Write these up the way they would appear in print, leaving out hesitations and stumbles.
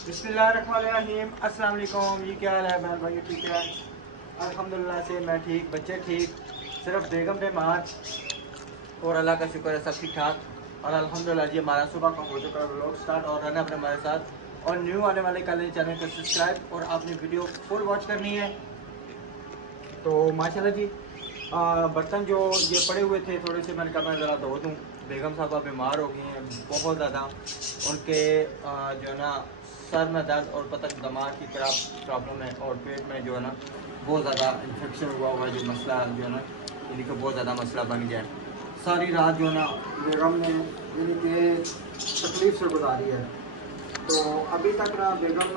बिस्मिल्लाहिर्रहमानिर्रहीम। अस्सलाम वालेकुम। ये क्या हाल है बहन भाई? ठीक है अल्हम्दुलिल्लाह से मैं ठीक, बच्चे ठीक, सिर्फ बेगम बीमार और अल्लाह का शुक्र है सब ठीक ठाक। और अल्हम्दुलिल्लाह जी हमारा सुबह का हो चुका है व्लॉग स्टार्ट और रहना अपने हमारे साथ। और न्यू आने वाले कल चैनल को सब्सक्राइब और आपने वीडियो फुल वॉच करनी है। तो माशाल्लाह जी बर्तन जो ये पड़े हुए थे थोड़े से मैंने कहा मैं ज़रा धो दूँ। बेगम साहबा बीमार हो गई हैं बहुत ज़्यादा, उनके जो है ना सर में दर्द और पता दिमाग की प्रॉब्लम है और पेट में जो है ना बहुत ज़्यादा इन्फेक्शन हुआ हुआ है। जो मसला जो है ना यानी कि बहुत ज़्यादा मसला बन गया है। सारी रात जो है ना बेगम ने यानी कि तकलीफ़ से गुजारी है। तो अभी तक ना बेगम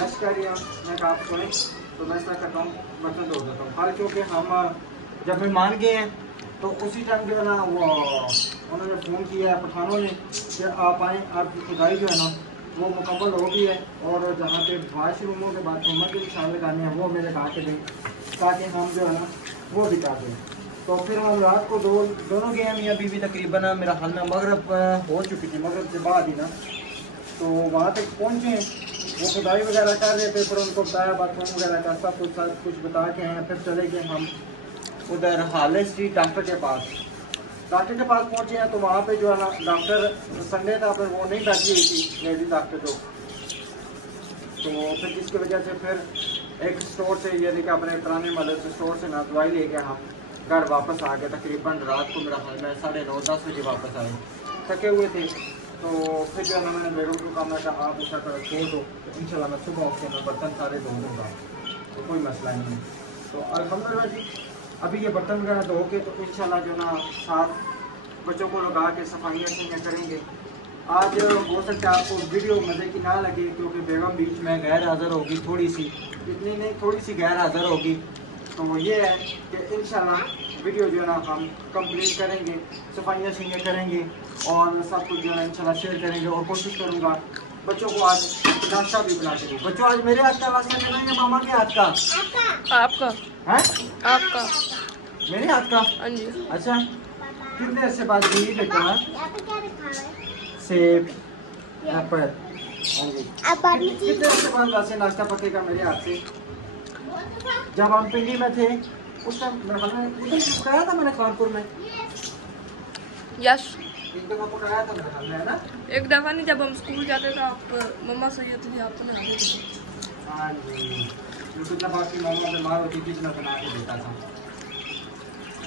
रेस्ट कर रही है। मैं कहा आप सुने तो मैं ऐसा करता हूँ बर्तन धो देता हूँ। हाल क्योंकि हम जब मेहमान गए हैं तो उसी टाइम जो है ना वो उन्होंने फ़ोन किया है पठानों ने कि आप आएँ, आपकी खुदाई जो है ना वो मुकम्मल हो गई है और जहाँ पे वाशरूमों के बाथरूमों के निशान लगाने हैं वो मेरे कहा के दें ताकि हम जो है ना वो भी कर दें। तो फिर हम रात को दोनों गए हैं। अभी भी तकरीबन मेरा हाल में मगरब हो चुकी थी, मगरब के बाद ही ना तो वहाँ तक पहुँचे। वो खुदाई वगैरह कर रहे थे, फिर उनको बताया बाथरूम वगैरह का सब कुछ बता के हैं। फिर चले गए हम उधर हाले स्ट्रीट डॉक्टर के पास पहुँचे हैं। तो वहाँ पे जो है ना डॉक्टर संडे था फिर वो नहीं बैठी हुई थी लेडी डॉक्टर तो फिर जिसकी वजह से फिर एक स्टोर से यानी कि अपने पुराने मतलब स्टोर से ना दवाई लेके हम घर वापस आ गए। तकरीबन रात को मेरा हाल में 9:30-10 बजे वापस आए, थके हुए थे। तो फिर जो है ना मैंने बेगम को कहा मैं कहा आप उठा कर छोड़ दो तो इंशाल्लाह मैं सुबह उठ के मैं बर्तन सारे धो दूँगा, तो कोई मसला नहीं है। तो अल्हम्दुलिल्लाह जी अभी ये बर्तन वगैरह धो के तो इंशाल्लाह जो ना साथ बच्चों को लगा के सफाइयाँ करेंगे। आज हो सकता है आपको वीडियो मज़े की ना लगे क्योंकि बेगम बीच में गैर हाज़िर होगी, थोड़ी सी इतनी नहीं थोड़ी सी गैर हाज़िर होगी। तो ये है कि इंशाल्लाह वीडियो जो है ना हम कंप्लीट करेंगे, सफाइयाँ करेंगे और सब कुछ जो है इंशाल्लाह शेयर करेंगे। और कोशिश करूँगा बच्चों को आज नाश्ता भी बना के दूँ। बच्चों आज मेरे हाथ का नाश्ता देना या मामा के हाथ का? आपका है आपका मेरे हाथ का? हाँ जी। अच्छा कितने देर से बात की बेटा? सेब एप्पल। हाँ जी कितने देर से बाद वैसे नाश्ता पकेगा मेरे हाथ से? जब हम पिंडी में थे उस टाइम उधर पकाया था मैंने कानपुर में। यस एक दफा पकाया था मेरे हाल में है ना। एक दफा नहीं, जब हम स्कूल जाते थे आप मम्मा से ये थे आप बना देते थे। हाँ जी जितना बाकी मामा बीमार होती थी मैं बना के देता था।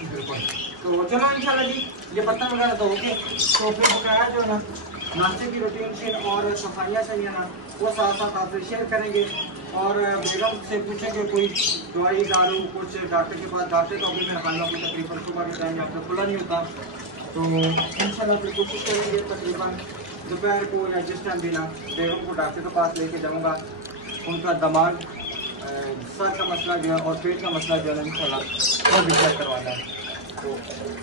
बिल्कुल। तो चलो इंशाल्लाह जी ये बर्तन वगैरह धो के तो फिर पकाया जो है ना नाश्ते की रूटीन से और सफाइयाँ सही है ना वो साथ साथ आपसे शेयर करेंगे। और बेगम से पूछेंगे कोई दवाई दारू कुछ डॉक्टर के पास। डॉक्टर तो अभी मेरे हाल में तकरीबन सुबह के टाइम डॉक्टर खुला नहीं होता। तो इंशाल्लाह फिर कोशिश करेंगे तकरीबन दोपहर को या जिस टाइम भी ना बेगम को डॉक्टर के पास लेके जाऊँगा। उनका दिमाग सर का मसला जो है और पेट का मसला जो है इंशाल्लाह वो भी चेक करवाना है। तो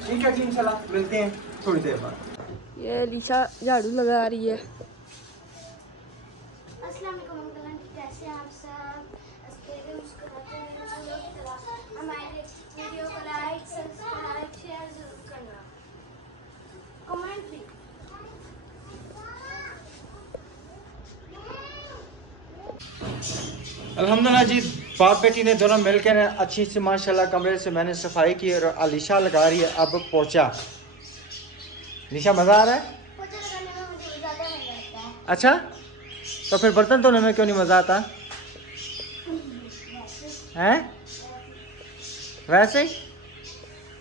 ठीक है जी इंशाल्लाह मिलते हैं थोड़ी देर बाद। ये लीशा झाड़ू लगा रही है। अस्सलाम वालेकुम अंकल, कैसे हैं आप सब? हमारे वीडियो को लाइक सब्सक्राइब शेयर जरूर करना, कमेंट भी। अल्हम्दुलिल्लाह जी बाप बेटी ने दोनों मिलकर अच्छी से माशाल्लाह कमरे से मैंने सफाई की और अलीशा लगा रही है अब पोछा। निशा मज़ा आ रहा है? पोछा लगाने में मुझे ज़्यादा मज़ा आता है। अच्छा तो फिर बर्तन धोने में क्यों नहीं मज़ा आता है? वैसे ही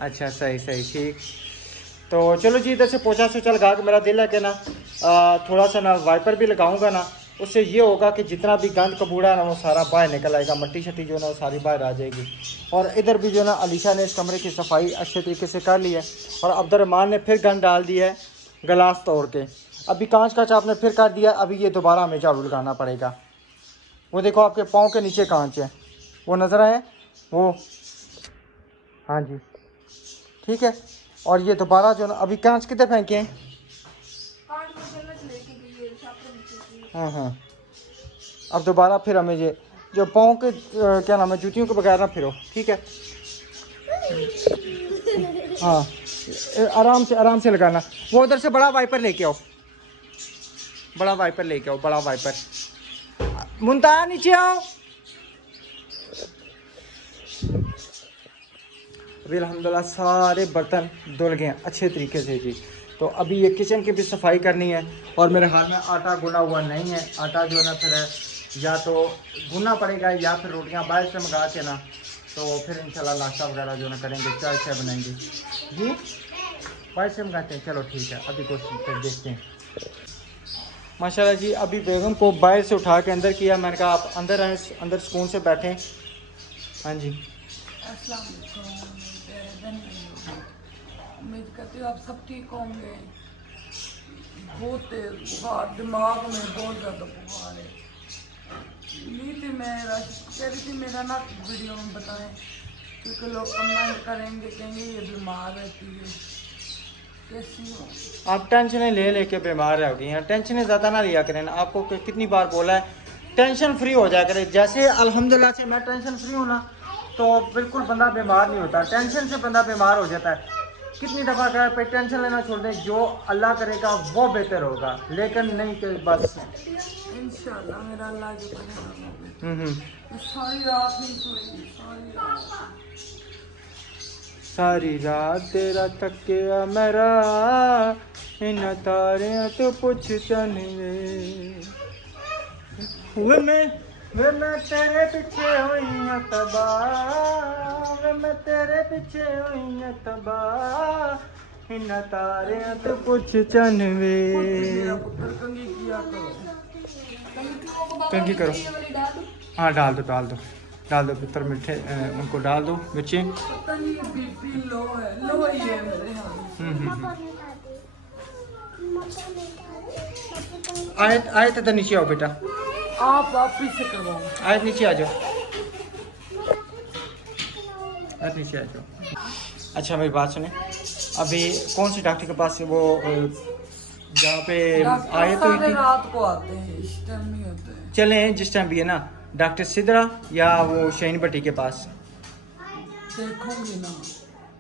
अच्छा सही सही ठीक। तो चलो जी इधर से पोछा सोचा लगा के मेरा दिल है कि ना थोड़ा सा ना वाइपर भी लगाऊंगा ना, उससे ये होगा कि जितना भी गंद कबूड़ा है ना वो सारा बाहर निकल आएगा, मट्टी शट्टी जो है ना वो सारी बाहर आ जाएगी। और इधर भी जो है ना अलीशा ने इस कमरे की सफाई अच्छे तरीके से कर ली है और अब्दुर्रहमान ने फिर गंद डाल दिया है गिलास तोड़ के। अभी कांच का आपने फिर कर दिया, अभी ये दोबारा हमें झाड़ू लगाना पड़ेगा। वो देखो आपके पाँव के नीचे कांच है, वो नज़र आए वो? हाँ जी ठीक है। और ये दोबारा जो ना अभी कांच किधर फेंके हैं? हाँ हाँ अब दोबारा फिर हमें ये जो पाँव के क्या नाम है जूतियों के बगैर ना फिरो, ठीक है? हाँ आराम से लगाना। वो उधर से बड़ा वाइपर लेके आओ। बड़ा वाइपर लेके आओ, बड़ा वाइपर। मुंता नीचे आओ। अभी अल्हम्दुलिल्लाह सारे बर्तन धुल गए अच्छे तरीके से जी। तो अभी ये किचन की भी सफाई करनी है और मेरे हाथ में आटा गुना हुआ नहीं है। आटा जो है ना फिर या तो गूंदना पड़ेगा या फिर रोटियां बाहर से मंगा के ना, तो फिर इंशाल्लाह नाश्ता वगैरह जो ना करेंगे, चाय चाय बनाएंगे जी। बाहर से मंगाते हैं, चलो ठीक है, अभी कोशिश कर देखते हैं। माशाल्लाह जी अभी बेगम को बाहर से उठा के अंदर किया। मैंने कहा आप अंदर आए, अंदर सुकून से बैठें। हाँ जी अस्सलाम वालेकुम मेरे बहन भाइयों, उम्मीद करती हूँ आप सब ठीक होंगे। बहुत तेज बुखार, दिमाग में बहुत ज़्यादा बुखार है। नहीं थी मैं राशिद को कह रही थी मेरा ना वीडियो में बताएं, क्योंकि लोग कमेंट करेंगे, कहेंगे ये बीमार रहती है, कैसी हो। आप टेंशनें ले लेके बीमार रह गई हैं। टेंशनें ज़्यादा ना लिया करें। आपको कितनी बार बोला है टेंशन फ्री हो जाया करें। जैसे अल्हम्दुलिल्लाह से मैं टेंशन फ्री हूँ ना, तो बिल्कुल बंदा बीमार नहीं होता। टेंशन से बंदा बीमार हो जाता है। कितनी दफ़ा कहा पे टेंशन लेना छोड़ दें, जो अल्लाह करेगा वो बेहतर होगा, लेकिन नहीं कि बस इंशाल्लाह मेरा अल्लाह जो करेगा। मैं सारी रात नहीं सोई, सारी रात तेरा तकिया मेरा इन तारे तो पूछ वे मैं तेरे पीछे हुई हूँ तबाह, वे मैं तेरे पीछे हुई हूँ तबाह, इन तारे तो कुछ चनवे। मेरा पुत्र कंगी किया करो। कंगी करो, हाँ डाल दो डाल दो डाल दो पुत्र, मीठे उनको डाल दो बच्चे। पता नहीं बीपी लो है, लो ही है मेरे यहाँ। आयत आयत तो नीचे आओ बेटा, आप वापिस से करो। आयत नीचे आ जाओ, आयत नीचे आ जाओ। अच्छा मेरी बात सुने, अभी कौन सी डॉक्टर के पास से वो जहाँ पे आए तो रात को आते हैं, इस टाइम नहीं होते हैं। चले जिस टाइम भी है ना, डॉक्टर सिद्रा या वो शहीन भट्टी के पास देखूंगी ना।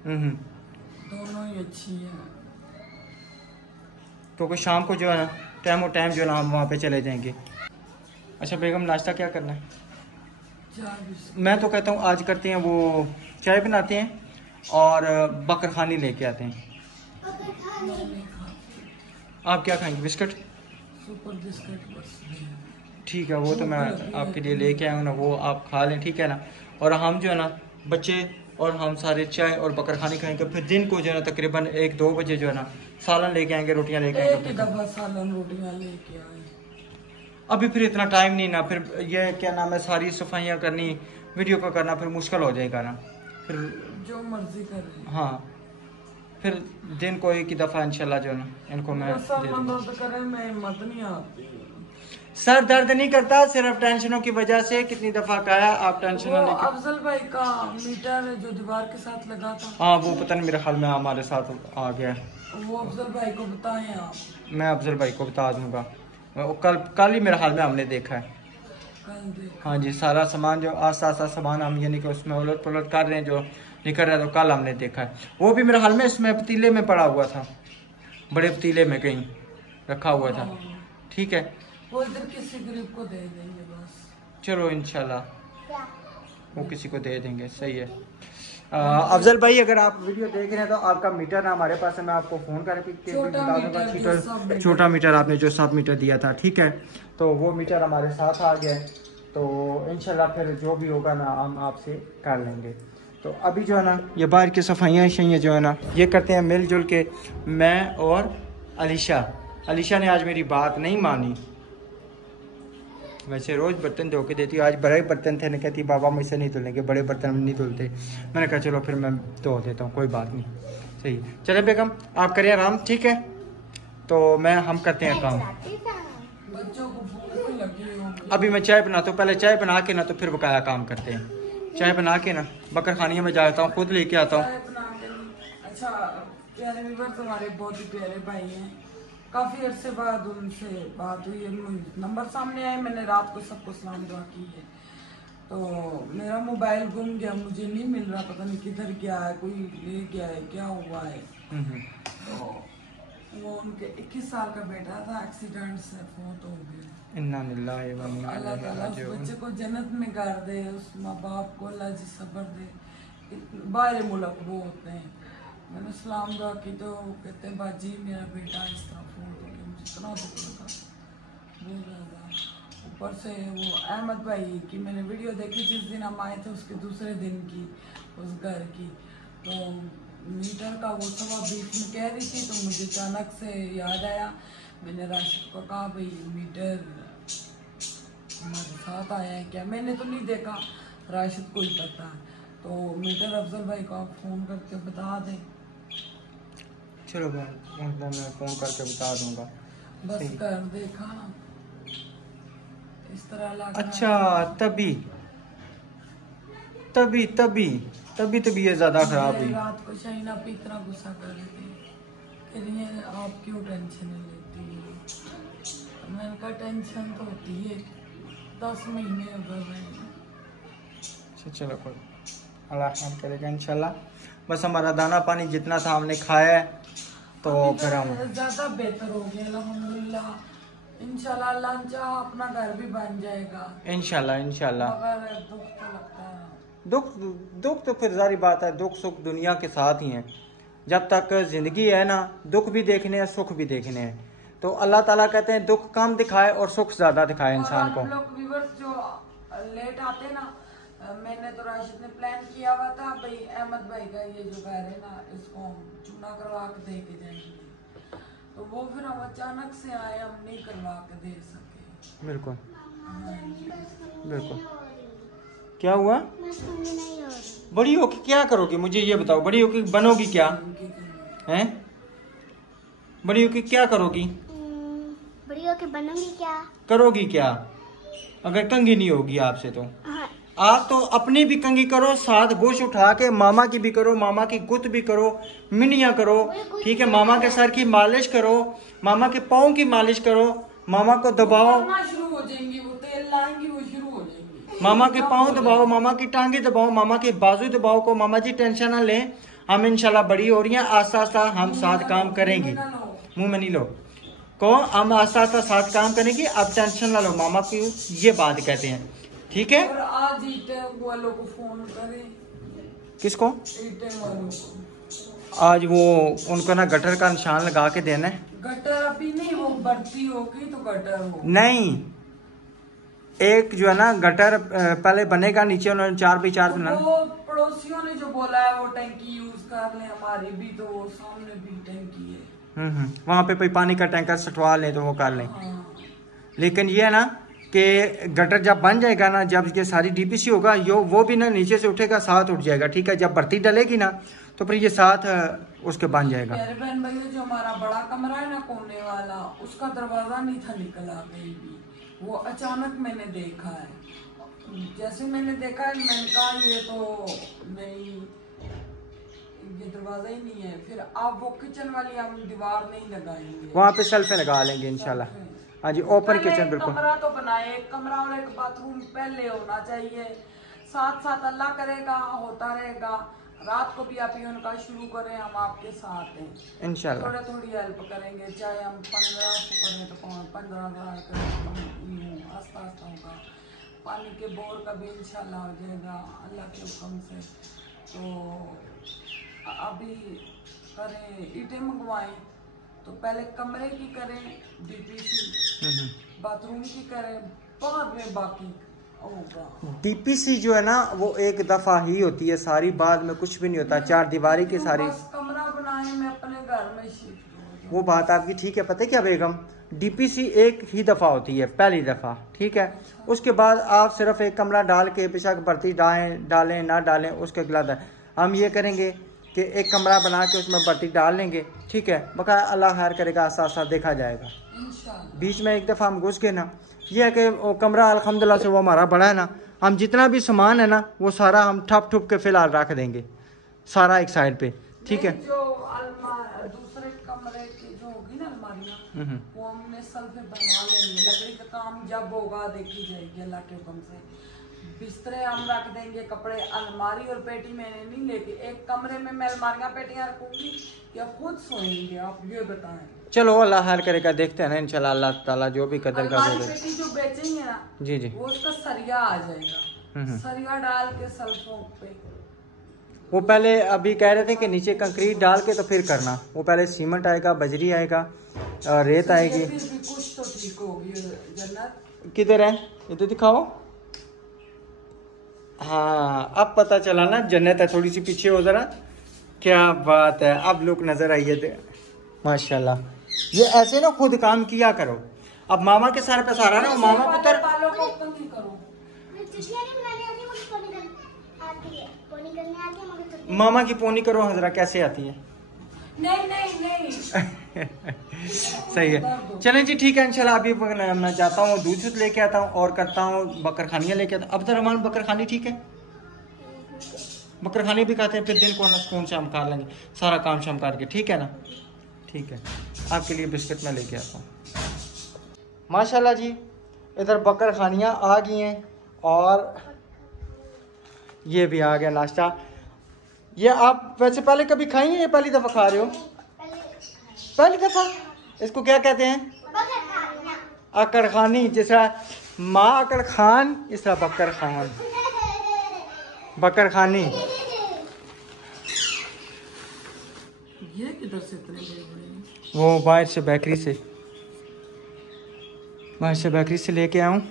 दोनों ही अच्छी हैं। तो कोई शाम को जो है ना टाइम और टाइम जो है ना हम वहाँ पे चले जाएंगे। अच्छा बेगम नाश्ता क्या करना है? मैं तो कहता हूँ आज करते हैं वो चाय बनाते हैं और बकर खानी लेके आते हैं। आप क्या खाएंगे? बिस्किट? सुपर बिस्किट बस। ठीक है, वो तो मैं आपके लिए लेके आया हूँ ना, वो आप खा लें, ठीक है ना। और हम जो है ना बच्चे और हम सारे चाय और बकर खानी खाएंगे। फिर दिन को जो है ना तकरीबन 1-2 बजे जो है ना सालन लेके आएंगे, रोटियां लेके आएंगे। एक दफा सालन रोटियां लेके आए। अभी फिर इतना टाइम नहीं ना, फिर ये क्या नाम है सारी सफाइयाँ करनी, वीडियो का करना, फिर मुश्किल हो जाएगा ना। फिर जो मर्जी करें। हाँ फिर दिन को एक ही दफ़ा इंशाल्लाह जो है ना इनको मैं सर दर्द नहीं करता, सिर्फ टेंशनों की वजह से। कितनी दफ़ा कहा आप टेंशन ना लेके। अफजल भाई का मीटर जो दीवार के साथ लगा था, हाँ वो पता नहीं मेरे ख्याल में हमारे साथ आ गया। वो अफजल भाई को बताएं आप। मैं अफजल भाई को बता दूंगा। कल ही मेरे हाल में हमने देखा है। हाँ जी, सारा सामान जो आस्ता सामान हम यानी कि उसमें उलट पुलट कर रहे हैं जो निकल रहा है, तो कल हमने देखा है। वो भी मेरे हाल में इसमें पतीले में पड़ा हुआ था, बड़े पतीले में कहीं रखा हुआ था। ठीक है, वो इधर किसी गरीब को दे देंगे बस। चलो इंशाल्लाह वो किसी को दे देंगे, सही है। अफजल भाई अगर आप वीडियो देख रहे हैं तो आपका मीटर ना हमारे पास है, मैं आपको फ़ोन करके बता दूँगा। छोटा मीटर आपने जो 7 मीटर दिया था, ठीक है, तो वो मीटर हमारे साथ आ गया है। तो इंशाल्लाह फिर जो भी होगा ना हम आपसे कर लेंगे। तो अभी जो है ना ये बाहर की सफाइयाँ शैयाँ जो है ना ये करते हैं मिलजुल के, मैं और अलीशा। अलीशा ने आज मेरी बात नहीं मानी। वैसे रोज़ बर्तन धो के देती हूँ, आज बड़े बर्तन थे, न कहती बाबा मुझसे नहीं धुलेंगे, बड़े बर्तन नहीं धुलते। मैंने कहा चलो फिर मैं धो देता हूँ, कोई बात नहीं। सही, चले बेगम आप करिए आराम, ठीक है। तो हम करते हैं काम। बच्चों को भूख लगी होगी। अभी मैं चाय बनाता हूँ, पहले चाय बना के ना तो फिर बकाया काम करते हैं। चाय बना के ना बकर खानिया में जाता हूँ, खुद लेके आता हूँ। अच्छा प्यारे व्यूअर्स, तुम्हारे बहुत ही प्यारे भाई हैं, काफ़ी अरसे बाद उनसे बात हुई है, नंबर सामने आए, मैंने रात को सबको सलाम दुआ की है। तो मेरा मोबाइल गुम गया, मुझे नहीं मिल रहा, पता नहीं किधर गया है, कोई ले गया है, क्या हुआ है। तो वो उनके 21 साल का बेटा था, एक्सीडेंट से फौत हो गया। इन्ना लिल्लाहि व इन्ना अल्लाह इलैहि ताला उस राजिऊन। बच्चे को जन्नत में कर दे, उस माँ बाप को अल्लाह जी सब्र दे। बाहर मुल्क वो होते हैं, मैंने सलाम दुआ की तो कहते हैं बाजी मेरा बेटा इस तरह फौत हो गया। मुझे इतना दुख लगा बहुत ज़्यादा। ऊपर से वो अहमद भाई की मैंने वीडियो देखी जिस दिन हम आए थे उसके दूसरे दिन की, उस घर की, तो मीटर का वो सवा 20 में कह रही थी, तो मुझे अचानक से याद आया। मैंने राशिद को कहा भाई मीटर हमारे साथ आया है क्या, मैंने तो नहीं देखा, राशिद को ही पता है। तो मीटर अफजल भाई को आप फ़ोन करके बता दें। चलो मैं उनको मैं फ़ोन करके बता दूंगा। बस कर देखा इस तरह लगा। अच्छा तभी तभी तभी तभी तभी ये ज़्यादा ख़राब हुई। रात को शाहीना पे इतना गुस्सा कर रही थी, कह रही है आप क्यों टेंशन लेती हो। मैंने कहा टेंशन तो होती है, 10 महीने हो गए। अच्छा चलो कोई अल्लाह हम करेगा इंशाल्लाह। बस हमारा दाना पानी जितना था हमने खाया है, तो फिर हम ज़्यादा बेहतर हो गया अल्हम्दुलिल्लाह। इंशाल्लाह अल्लाह चाहा अपना घर भी बन जाएगा इंशाल्लाह इंशाल्लाह। मगर दुख तो लगता है। दुख दुख तो फिर जारी बात है, दुख सुख दुनिया के साथ ही हैं। जब तक ज़िंदगी है ना, दुख भी देखने हैं सुख भी देखने हैं। तो अल्लाह ताला कहते हैं दुख कम दिखाए और सुख ज़्यादा दिखाए इंसान को। और हम लोग व्यूअर्स जो लेट आते ना, मैंने तो राशिद ने प्लान किया हुआ था भाई अहमद भाई का ये जो घर है ना, इसको हम चूना करवा के दे के जाएंगे, तो वो फिर हम अचानक से आए, हम नहीं करवा के दे सके। बिल्कुल बिल्कुल। क्या हुआ? बड़ी होके क्या करोगी मुझे ये बताओ, बड़ी होके बनोगी क्या हैं? बड़ी होके क्या करोगी? बड़ी होके बनूंगी क्या? करोगी क्या अगर कंघी नहीं होगी आपसे तो? हाँ। आप तो अपनी भी कंघी करो, साथ बुश उठा के मामा की भी करो, मामा की गुत भी करो, मिनिया करो, ठीक है। मामा के सर की मालिश करो, मामा के पाँव की मालिश करो, मामा को दबाओ, शुरू हो जाएंगी, वो तेल लाएंगी वो शुरू हो जाएंगी। मामा के पाँव दबाओ, मामा की टांगे दबाओ, मामा के बाजू दबाओ को। मामा जी टेंशन ना लें, हम इंशाल्लाह बड़ी हो रही हैं, आस्ता आस्ता हम साथ काम करेंगे। मुंह में नहीं लो को, हम आस्ता आस्ता साथ काम करेंगे, आप टेंशन ना लो। मामा की ये बात कहते हैं, ठीक है। और आज ईटे वालों को फोन करें। किसको? ईटे वालों को आज वो उनको ना गटर का निशान लगा के देना है। गटर अभी नहीं, वो बढ़ती होगी तो गटर हो नहीं, एक जो है ना गटर पहले बनेगा, नीचे उन्होंने 4x4 बनाना। वो पड़ोसियों ने जो बोला है वो टैंकी यूज कर लें, हमारी भी तो वो सामने भी टैंकी है। वहाँ पे कोई पानी का टैंकर सटवा लें तो वो कर लें। हाँ। लेकिन ये है ना कि गटर जब बन जाएगा ना, जब ये सारी डीपीसी होगा, यो वो भी ना नीचे से उठेगा, साथ उठ जाएगा, ठीक है। जब भर्ती डलेगी ना तो फिर ये साथ उसके बन जाएगा। मेरे बहन भैया जो हमारा बड़ा कमरा है ना कोने वाला, उसका दरवाजा नहीं था निकला कहीं भी, वो अचानक मैंने देखा है। जैसे मैंने देखा है मैंने कहा ये तो नहीं, ये दरवाजा ही नहीं है। फिर आप वो किचन वाली हम दीवार नहीं लगाएंगे, वहाँ पे सेल्फे लगा लेंगे इंशाल्लाह। हाँ जी, ओपन किचन बिल्कुल। कमरा तो बनाए, एक कमरा और एक बाथरूम पहले होना चाहिए, साथ साथ अल्लाह करेगा होता रहेगा। रात को भी आप ये उनका शुरू करें, हम आपके साथ हैं इंशाल्लाह। थोड़ी थोड़ी हेल्प करेंगे, चाहे हम 1500 करें तो 15,000 करें, आस्ता आस्ता होगा। पानी के बोर का भी इंशाल्लाह हो जाएगा अल्लाह के हुक्म से। तो अभी करें, ईंटें मंगवाएं तो पहले कमरे की करें डीपीसी, बाथरूम की करें, बाद में बाकी होगा। डीपीसी जो है ना वो एक दफा ही होती है, सारी बाद में कुछ भी नहीं होता। 4 दीवारी की सारी बस कमरा बनाए, मैं अपने घर में शिफ्ट हो जाऊं। वो बात आपकी ठीक है। पता है क्या बेगम, डीपीसी एक ही दफा होती है, पहली दफा, ठीक है। उसके बाद आप सिर्फ एक कमरा डाल के बेशक भर्ती डालें ना डालें उसके अगला हम ये करेंगे कि एक कमरा बना के उसमें भर्ती डाल लेंगे, ठीक है। बका अल्लाह खैर करेगा, आसा आसा देखा जाएगा। इंशाल्लाह बीच में एक दफ़ा हम घुस गए ना, ये है कि वो कमरा अल्हम्दुलिल्लाह से वो हमारा बड़ा है ना, हम जितना भी सामान है ना वो सारा हम ठप ठुप के फिलहाल रख देंगे, सारा एक साइड पे, ठीक है। जो दूसरे कमरे की जो होगी ना अलमारियाँ, वो हमने सल्फे बनवा लेंगे। लकड़ी का काम जब होगा देखी जाएगी अल्लाह के हुक्म से। बिस्तरे हम रख देंगे, कपड़े अलमारी और पेटी में नहीं लेके एक कमरे में मैं अलमारियां पेटियां रखूंगी या खुद सोएंगे, आप ये बताएं। चलो अल्लाह हाल करेगा, देखते हैं ना इंशाल्लाह, अल्लाह ताला जो भी कदर का अलमारी पेटी जो बेचेंगे ना जी जी, वो उसका सरिया आ जाएगा, सरिया डाल के सल्फों पे। वो पहले अभी कह रहे थे कि नीचे कंक्रीट डाल के तो फिर करना, वो पहले सीमेंट आएगा, बजरी आएगा, रेत आएगी। फिर भी कुछ तो ठीक होगी जन्नत। किधर है ये तो दिखाओ। हाँ अब पता चला ना, जन्नत है, थोड़ी सी पीछे हो जरा। क्या बात है, अब लुक नजर आई है माशाल्लाह। ये ऐसे ना खुद काम किया करो, अब मामा के सर पे सारा ना, मामा पुत्र बालों को कंघी करो। मामा की पोनी करो हजरा, कैसे आती है? नहीं नहीं नहीं सही है, चलें जी ठीक है इंशाल्लाह। अभी मैं जाता हूँ, दूध शूध लेके आता हूँ और करता हूँ बकरखानियाँ लेके आता हूँ। अब तो रमान बकरखानी ठीक है, बकरखानी भी खाते हैं, फिर दिन को ना सुकून से हम खा लेंगे सारा काम शाम करके, ठीक है ना? ठीक है, आपके लिए बिस्किट मैं लेके आता हूँ। माशाल्लाह जी, इधर बकरखानियाँ आ गई हैं और ये भी आ गया नाश्ता। ये आप वैसे पहले कभी खाई हैं, ये पहली दफ़ा खा रहे हो? पहली दफ़ा? इसको क्या कहते हैं? अकड़ खानी। जैसा माँ अकड़ खान, इस तरह बकर खान, बकर खानी। ये किधर से इतने बड़े? वो बाहर से बेकरी से, बाहर से बेकरी से लेके आऊँ।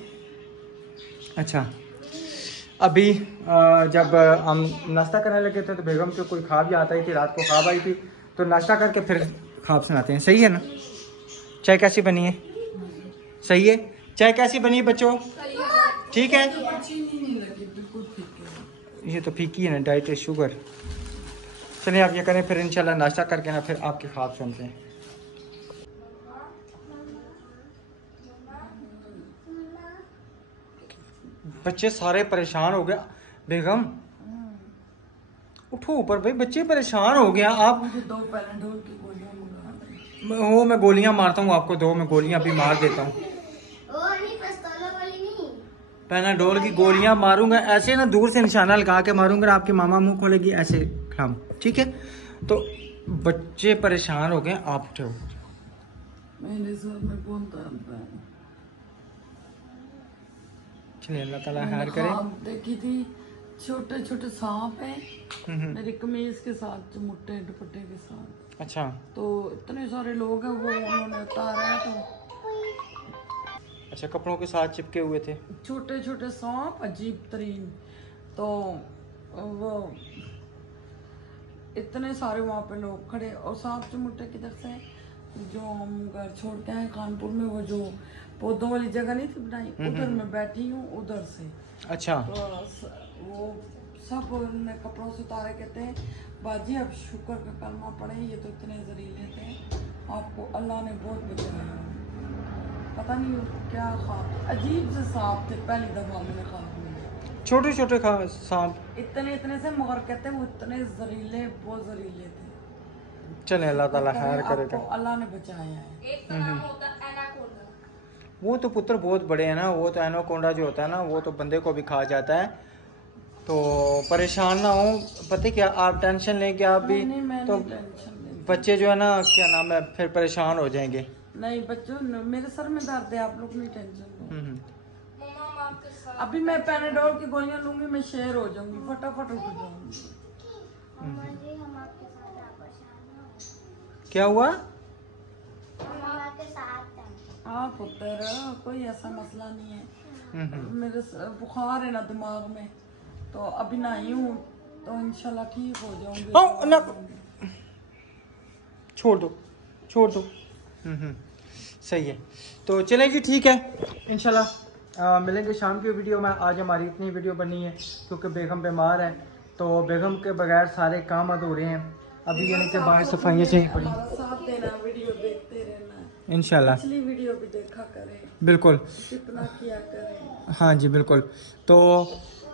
अच्छा, अभी जब हम नाश्ता करने लगे थे तो बेगम के कोई ख्वाब आता ही थी, रात को ख्वाब आई थी, तो नाश्ता करके फिर ख्वाब सुनाते हैं। सही है ना? चाय कैसी बनी है? सही है। चाय कैसी बनी है बच्चों? ठीक है। ये तो फीकी है ना, डाइट शुगर। चलिए आप ये करें, फिर इंशाल्लाह नाश्ता करके ना फिर आपके ख्वाब सुनते हैं। बच्चे सारे परेशान हो गए। बेगम उठो ऊपर भाई, बच्चे परेशान हो गया। आप मुझे 2 पैराडोल की गोलियां मंगा दें। हो, मैं गोलियां मारता हूँ आपको, 2 मैं गोलियां अभी मार देता हूँ। पैनाडोल की गोलियां मारूंगा ऐसे ना, दूर से निशाना लगा के मारूंगा, आपके मामा मुंह खोलेगी ऐसे खम, ठीक है? तो बच्चे परेशान हो गए, आप उठो। मेरे सर में कौन दर्द है? चलिए अल्लाह ताला खैर करे। देखी थी छोटे छोटे सांप हैं मेरी कमीज के साथ, चमुट्टे दुपट्टे के साथ। अच्छा, तो इतने सारे लोग हैं, वो उन्होंने उतारा है। तो अच्छा, कपड़ों के साथ चिपके हुए थे छोटे छोटे सांप, अजीब तरीन। तो वो इतने सारे वहाँ पे लोग खड़े, और सांप चमुट्टे किधर से? जो हम घर छोड़ के आए कानपुर में, वो जो पौधों वाली जगह नहीं थी बनाई, उधर मैं बैठी हूँ, उधर से। अच्छा, तो वो सब उन्होंने कपड़ों से उतारे, कहते हैं बाजी अब शुक्र का कलमा पड़े, ये तो इतने जरीले थे, आपको अल्लाह ने बहुत बचाया। पता नहीं उसको क्या ख्वाब, अजीब से सांप थे, पहली दफा मैंने ख्वाब में छोटे छोटे सांप, इतने इतने से, मगर कहते हैं वो इतने जरीले, बहुत जरीले थे। चले अल्लाह ताला खैर करेगा। आपको अल्लाह ने बचाया है। एक का नाम होता है एनाकोंडा। वो तो पुत्र बहुत बड़े हैं ना, वो तो एनाकोंडा जो होता है ना, वो तो बंदे को भी खा जाता है। तो परेशान ना हो, पता क्या, आप टेंशन लेंगे आप भी नहीं, तो बच्चे जो है ना, क्या नाम है, फिर परेशान हो जाएंगे। नहीं बच्चों, मेरे सर में दर्द है, आप लोग नहीं टेंशन लो। मम्मा हम आपके साथ। अभी मैं पैनाडोल की गोलियां लूंगी, मैं शेर हो जाऊंगी, फटाफट उठ जाऊंगी। क्या हुआ? हाँ पुत्र, कोई ऐसा मसला नहीं है। मेरे बुखार है ना दिमाग में, तो अभी नहीं हूँ, तो इंशाल्लाह ठीक हो जाऊंगी। ना छोड़ दो, छोड़ दो। सही है, तो चलें जी, ठीक है इंशाल्लाह मिलेंगे शाम की वीडियो में। आज हमारी इतनी वीडियो बनी है क्योंकि बेगम बीमार है, तो बेगम के बगैर सारे काम अधूरे हैं। अभी यानी कि बाहर सफाइयाँ चाहिए पड़ी। साथ देना, वीडियो देखते रहना इंशाल्लाह, पिछली वीडियो भी देखा करें, बिल्कुल, कितना किया करें। हाँ जी बिल्कुल। तो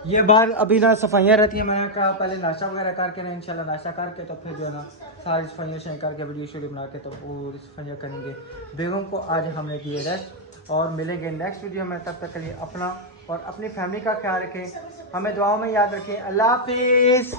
ये बार अभी ना सफाइयाँ रहती हैं, मैंने कहा पहले नाश्ता वगैरह करके ना, इंशाल्लाह नाश्ता करके तो फिर जो है ना सारी सफाइयाँ शेयर करके वीडियो शूडियो बना के तो पूरी सफाइयाँ करेंगे। बेगम को आज हमने किए रेस्ट, और मिलेंगे नेक्स्ट वीडियो में। तब तक के लिए अपना और अपनी फैमिली का ख्याल रखें, हमें दुआओं में याद रखें। अल्लाह हाफिज़।